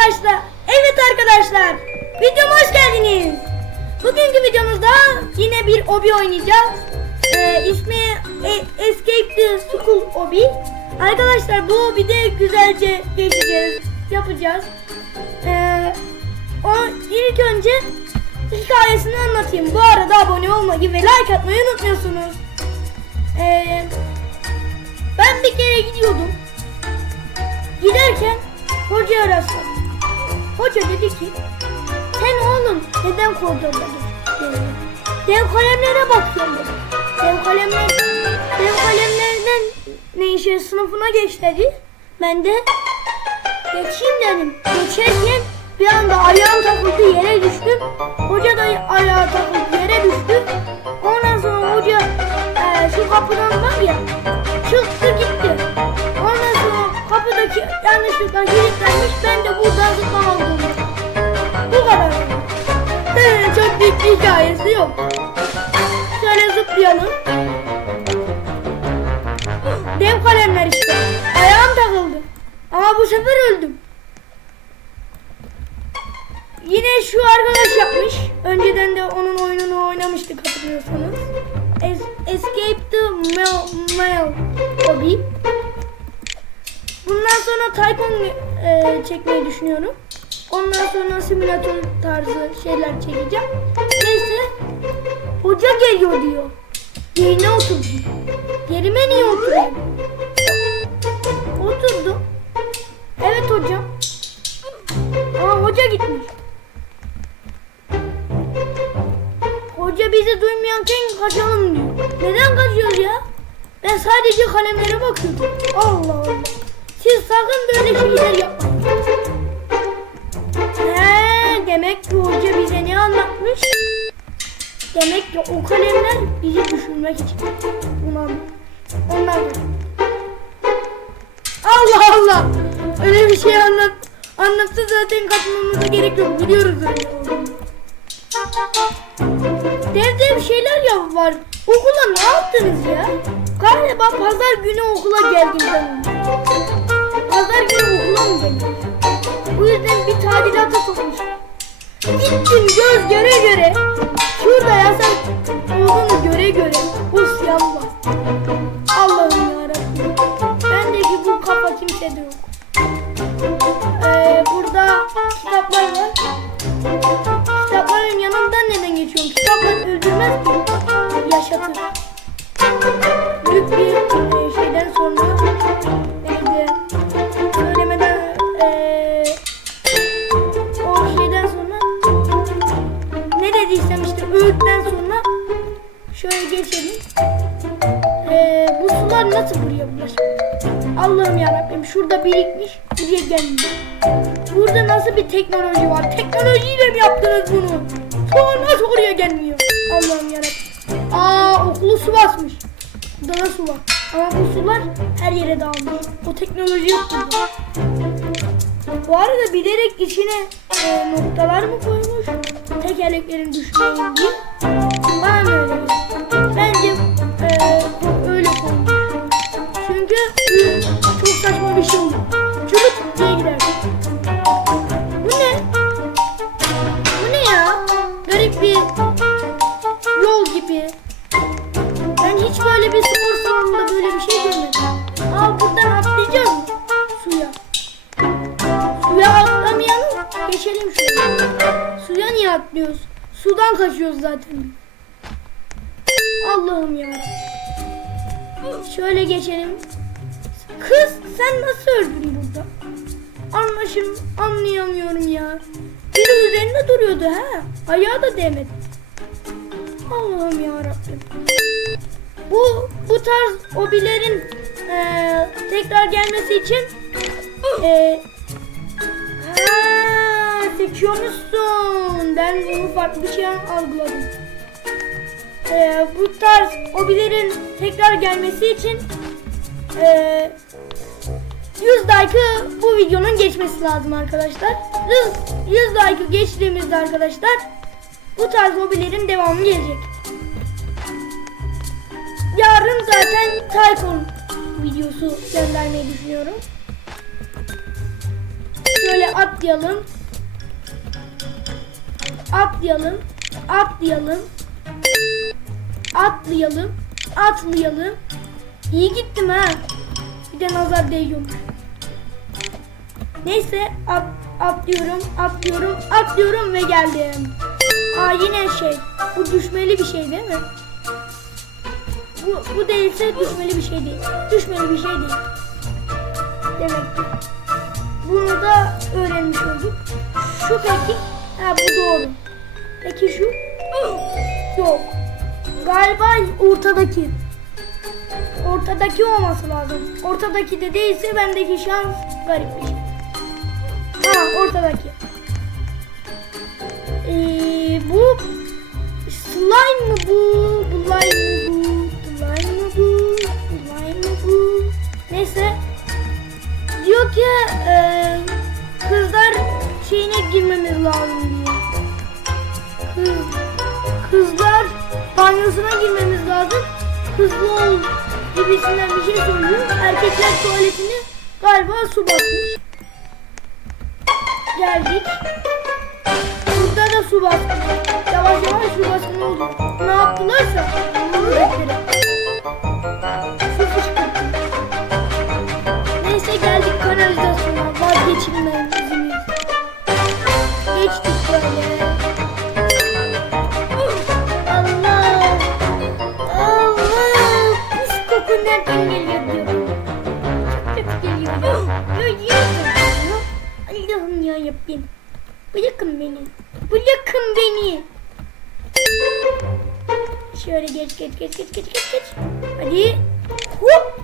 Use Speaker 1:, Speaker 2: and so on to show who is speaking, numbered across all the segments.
Speaker 1: arkadaşlar. Evet arkadaşlar. Videoma hoş geldiniz. Bugünkü videomuzda yine bir obi oynayacağız. Ee, ismi E- Escape the School obi. Arkadaşlar bu obide güzelce geçeceğiz. Yapacağız. Ee, o ilk önce hikayesini anlatayım. Bu arada abone olmayı ve like atmayı unutmuyorsunuz. Ee, ben bir kere gidiyordum. Giderken hocaya rastladım. Hoca dedi ki sen oğlum neden koridorda geziyorsun? Dev kalemlere bakıyorum dedi. Dev kalemler, dev kalemlerden ne işe sınıfına geç dedi. Ben de geçeyim dedim. Geçerken bir anda ayağım takıldı yere düştüm. Hoca da ayağı takıldı yere düştü. Ondan sonra hoca eee, şu kapıdan var ya çıktı gitti. Kapıdaki yanlışlıkla kilitlenmiş. Ben de buradan zıplamalı oldum. Bu kadar. Ee, Çok büyük bir hikayesi yok. Şöyle zıplayalım. Dev kalemler işte. Ayağım takıldı. Ama bu sefer öldüm. Yine şu arkadaş yapmış. Önceden de onun oyununu oynamıştık hatırlıyorsanız. Es- Escape the mail Hobby. Bundan sonra Tycoon e, çekmeyi düşünüyorum. Ondan sonra simülatör tarzı şeyler çekeceğim. Neyse. Hoca geliyor diyor. Yerine otur diyor. Yerime niye oturayım? Oturdum. Evet hocam. Ama hoca gitmiş. Hoca bizi duymayanken kaçalım diyor. Neden kaçıyoruz ya? Ben sadece kalemlere bakıyordum. Allah Allah. Siz sakın böyle şeyler yapmayın. He, demek ki hoca bize ne anlatmış? Demek ki o kalemler bizi düşürmek için. Bunlar, onlar. Allah Allah. Öyle bir şey anlat. Anlatsa zaten kaçmamıza gerek yok. Biliyoruz öyle olduğunu. Dev dev şeyler ya var. Okula ne yaptınız ya? Galiba pazar günü okula geldim ben. Pazar günü okula mı geldim? Bu yüzden bir tadilata sokmuş. Gittim göz göre göre. Şurada yasak Yarabbim şurada birikmiş buraya gelmiyor. Burada nasıl bir teknoloji var? Teknolojiyle mi yaptınız bunu? Su nasıl oraya gelmiyor? Allah'ım yarabbim. Aa okulu su basmış. Burada da su var. Ama bu sular her yere dağılmış. O teknoloji yok burada. Bu arada bilerek içine e, noktalar mı koymuş? Tekerleklerin düşmeyin diye. Bana mı öyle geliyor? Bence e, öyle koymuş. Çünkü çok saçma kaçıyoruz zaten. Allah'ım ya. Şöyle geçelim. Kız sen nasıl öldün burada? Anlaşım anlayamıyorum ya. Biri üzerinde duruyordu ha. Ayağı da değmedi. Allah'ım ya Rabbim. Bu bu tarz obilerin eee, tekrar gelmesi için eee ha, seçiyormuşsun. Ben bunu farklı bir şey algıladım. Eee, bu tarz obilerin tekrar gelmesi için eee 100 like'ı bu videonun geçmesi lazım arkadaşlar. 100, 100 like'ı geçtiğimizde arkadaşlar bu tarz hobilerin devamı gelecek. Yarın zaten Tycoon videosu göndermeyi düşünüyorum. Şöyle atlayalım. Atlayalım. Atlayalım. Atlayalım. Atlayalım. İyi gittim ha. Bir de nazar değiyor. Neyse at, atlıyorum, atlıyorum, atlıyorum ve geldim. Aa yine şey. Bu düşmeli bir şey değil mi? Bu, bu değilse düşmeli bir şey değil. Düşmeli bir şey değil. Demek ki. Bunu da öğrenmiş olduk. Şu peki? Ha bu doğru. Peki şu? Yok. Galiba ortadaki. Ortadaki olması lazım. Ortadaki de değilse bendeki şans garip bir şey. Ha ortadaki. Ee, bu slime mı bu? Slime mı bu? Slime mı bu? Slime mı bu? Neyse. Diyor ki e, kızlar şeyine girmemiz lazım banyosuna girmemiz lazım. Hızlı ol gibisinden bir şey söylüyor. Erkekler tuvaletini galiba su basmış. Geldik. Burada da su baskını. Yavaş yavaş su baskını oldu. Ne yaptılarsa onu beklerim. Koku nereden geliyor diyorum. Çok geliyor ya. Böyle yapıyor. Allah'ım ya Rabbim. Bırakın beni. Bırakın beni. Şöyle geç geç geç geç geç geç geç. Hadi. Hop.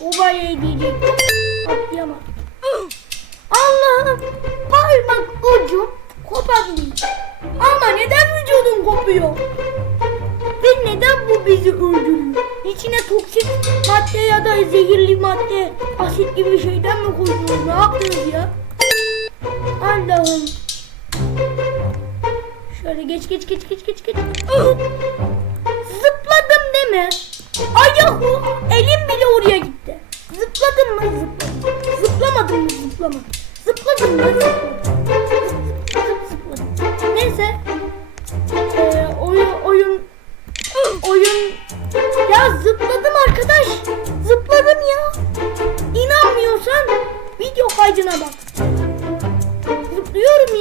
Speaker 1: Obaya diyecektim. Atlayamam. Allah'ım. Parmak ucum kopabilir. Ama neden vücudun kopuyor? Ve neden bu bizi öldürüyor? İçine toksik madde ya da zehirli madde, asit gibi şeyden mi koydunuz? Ne yaptınız ya? Allah'ım. Şöyle geç geç geç geç geç geç. Ah! Zıpladım değil mi? Ayahu elim bile oraya gitti. Zıpladım mı zıpladım. Zıplamadım mı zıplamadım. Zıpladım mı. Zıpladım zıpladım. Neyse.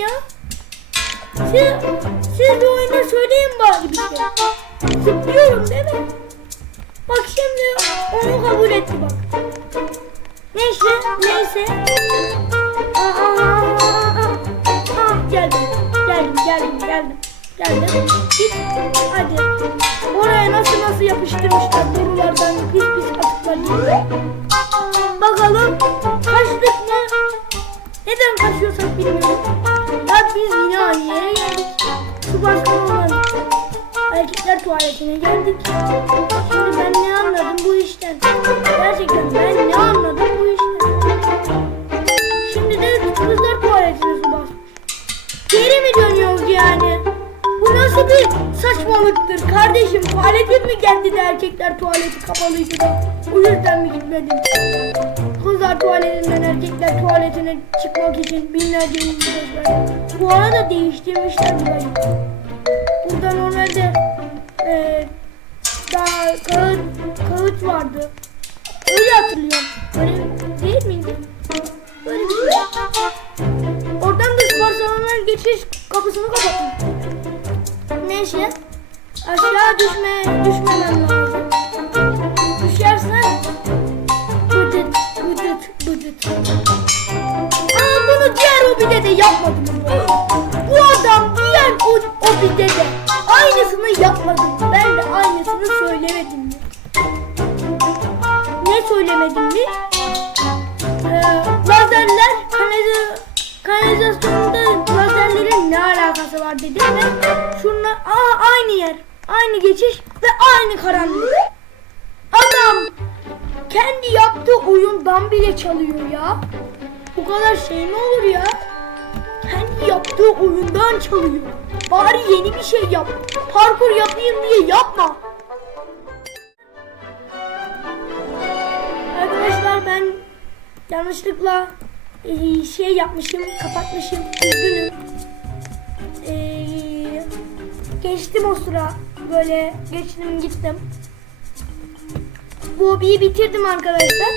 Speaker 1: Ya. Siz, siz de oyuna söyleyin bari bir şey. Zıplıyorum değil mi? Bak şimdi onu kabul etti bak. Neyse, neyse. Aa, aa, aa, aa, geldim, geldim, geldim, geldim. Geldim. Git, hadi. Oraya nasıl nasıl yapıştırmışlar borulardan tuvaletine geldik. Şimdi ben ne anladım bu işten? Gerçekten ben ne anladım bu işten? Şimdi de kızlar tuvaletine su basmış. Geri mi dönüyoruz yani? Bu nasıl bir saçmalıktır kardeşim? Tuvalete mi geldi de erkekler tuvaleti kapalıydı da o yüzden mi gitmedim? Kızlar tuvaletinden erkekler tuvaletine çıkmak için binlerce verdim. Bu arada değiştirmişler burayı. Kağıt, kağıt vardı. Öyle hatırlıyorum. Öyle değil miydi? Öyle bir şey. Oradan da spor salonuna geçiş kapısını kapattım. Neyse. Aşağı düşme, düşmemem lazım. Düşersen bıdıt, bıdıt, bıdıt. Aa bunu diğer obide de yapmadım. Bu adam diğer obide kanaliz kanalizasyonda lazerlerin ne alakası var dedim ve şunla aa aynı yer, aynı geçiş ve aynı karanlık. Adam kendi yaptığı oyundan bile çalıyor ya. Bu kadar şey mi olur ya? Kendi yaptığı oyundan çalıyor. Bari yeni bir şey yap. Parkur yapayım diye yapma. Arkadaşlar ben yanlışlıkla Ee, şey yapmışım, kapatmışım. Üzgünüm. Ee, geçtim o sıra. Böyle geçtim gittim. Bu hobiyi bitirdim arkadaşlar.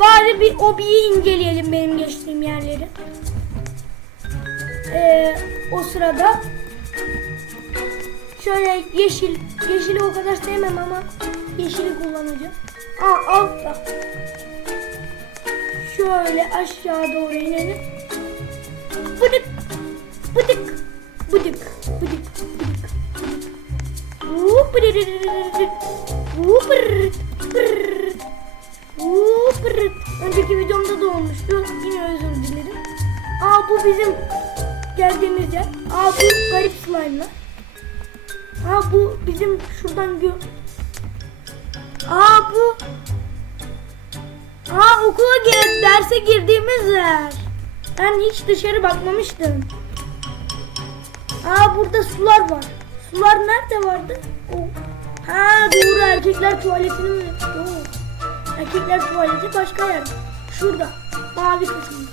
Speaker 1: Bari bir hobiyi inceleyelim benim geçtiğim yerleri. Ee, o sırada şöyle yeşil, yeşili o kadar sevmem ama yeşili kullanacağım. Aa altta. Şöyle aşağı doğru inelim. Bıdık, bıdık, bıdık, bıdık, bıdık. Önceki videomda da olmuştu. Yine özür dilerim. Aa bu bizim geldiğimiz yer. Aa bu garip slime'lar. Aa bu bizim şuradan gö... Aa bu... Aa okula gir, derse girdiğimiz yer. Ben hiç dışarı bakmamıştım. Aa burada sular var. Sular nerede vardı? O. Ha doğru erkekler tuvaletinin mi? Doğru. Erkekler tuvaleti başka yerde. Şurada. Mavi kısmında.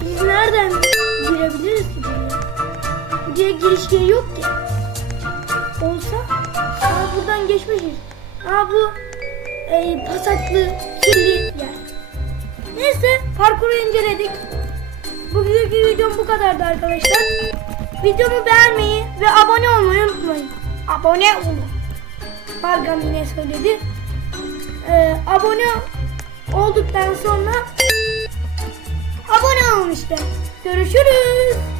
Speaker 1: Biz nereden girebiliriz ki buraya? Buraya giriş yeri yok ki. Olsa aa buradan geçmişiz. Aa bu e, pasaklı, kirli yer. Neyse parkuru inceledik. Bugünkü videom bu kadardı arkadaşlar. Videomu beğenmeyi ve abone olmayı unutmayın. Abone olun. Bargam yine söyledi. Ee, abone olduktan sonra abone olun işte. Görüşürüz.